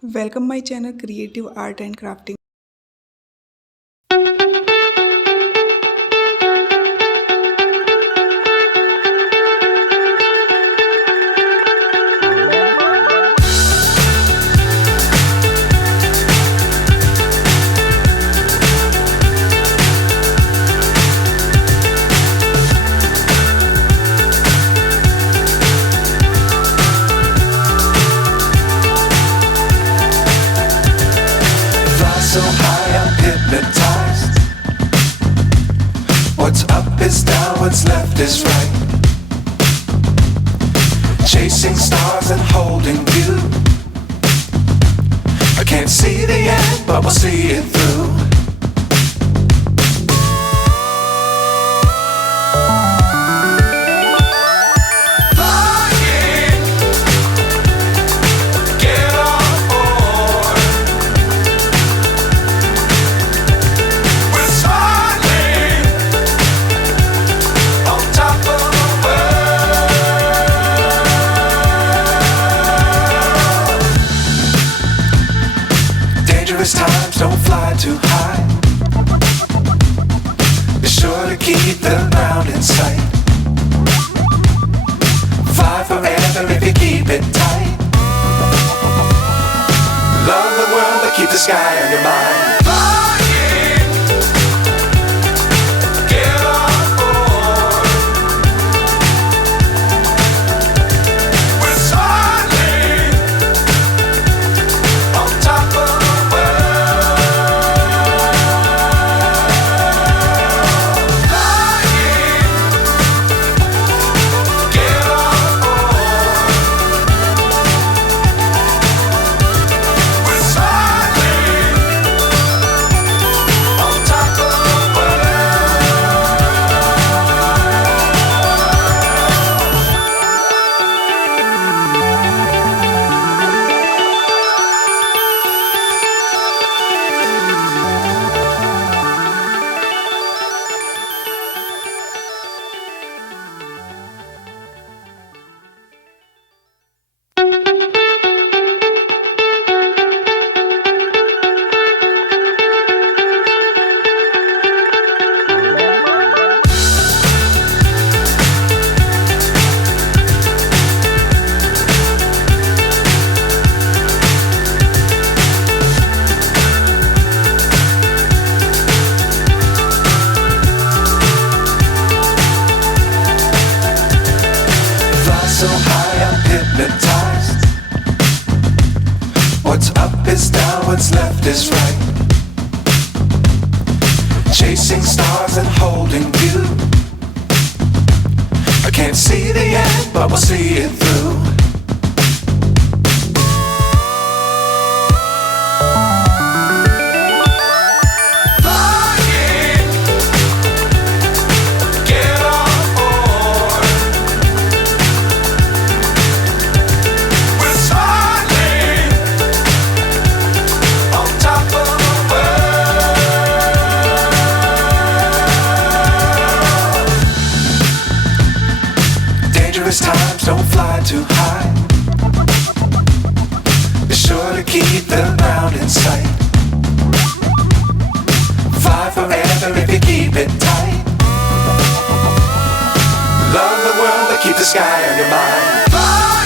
Welcome my channel Creative Art and Crafting. Fly so high, I'm hypnotized. What's up is down, what's left is right. Chasing stars and holding you. I can't see the end, but we'll see it through. Flying, get on board. We're smiling on top of the world. Dangerous times, don't fly too high. Be sure to keep the ground in sight. Fly forever if you keep it tight. Love the world, but keep the sky on your mind. Flying, get on board. We're smiling on top of the world. Flying, get on board. We're smiling on top of the Fly so high, I'm hypnotized. What's up is down, what's left is right. Chasing stars and holding you. I can't see the end, but we'll see it through. Flying, get on board. We're smiling on top of the world. Dangerous times, don't fly too high. Be sure to keep the ground in sight. Fly forever if you keep it tight. Love the world, but keep the sky on your mind. Fly